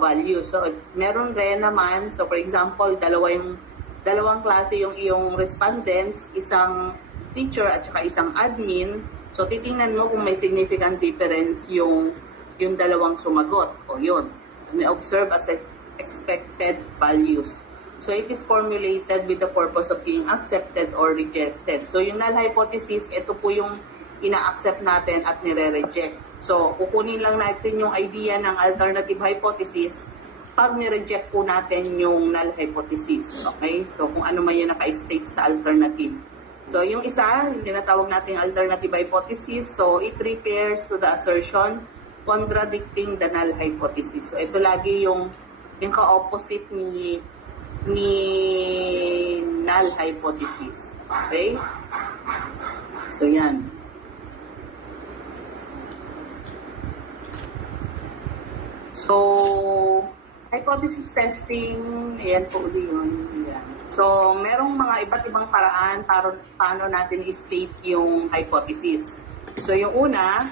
value. So, meron rin naman, so for example, dalawang klase yung iyong respondents, isang teacher at saka isang admin. So, titingnan mo kung may significant difference yung dalawang sumagot. O yun, observe as expected values. So, it is formulated with the purpose of being accepted or rejected. So, yung null hypothesis, ito po yung ina-accept natin at nire-reject. So, kukunin lang natin yung idea ng alternative hypothesis pag nireject po natin yung null hypothesis. Okay? So, kung ano man yung naka-state sa alternative. So, yung isa, yung tinatawag natin alternative hypothesis, so it refers to the assertion contradicting the null hypothesis. So, ito lagi yung ka-opposite ni null hypothesis. Okay? So, yan. So, hypothesis testing, ayan po ulit yun. Ayan. So, merong mga iba't ibang paraan paano natin i-state yung hypothesis. So, yung una,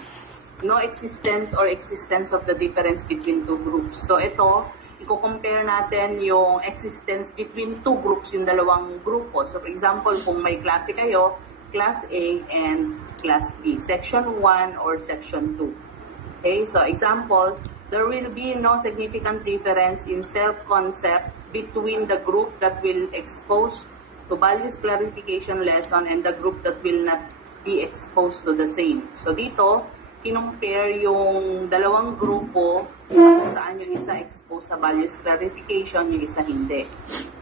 no existence or existence of the difference between two groups. So, ito, i-compare natin yung existence between two groups, yung dalawang grupo. So, for example, kung may klase kayo, Class A and Class B, Section 1 or Section 2. Okay, so example, there will be no significant difference in self-concept between the group that will expose to values clarification lesson and the group that will not be exposed to the same. So dito, kinumpare yung dalawang grupo kung saan yung isa exposed sa values clarification, yung isa hindi.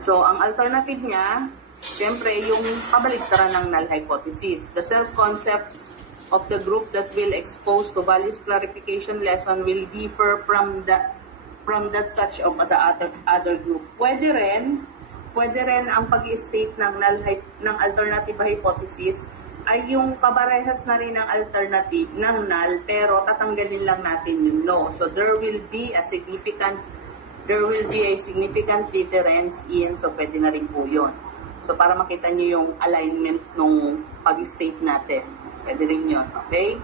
So ang alternative niya, siyempre yung kabaligtaran ng null hypothesis. The self-concept of the group that will expose to values clarification lesson will differ from that such of the other group. Pwede rin ang pag-i-state ng alternative hypothesis ay yung kabarehas na rin ng alternative ng null, pero tatanggalin lang natin yung no. So there will be a significant difference in, so pwede na rin po yun. So para makita niyo yung alignment nung pag-state natin. Pwede rin yun, okay?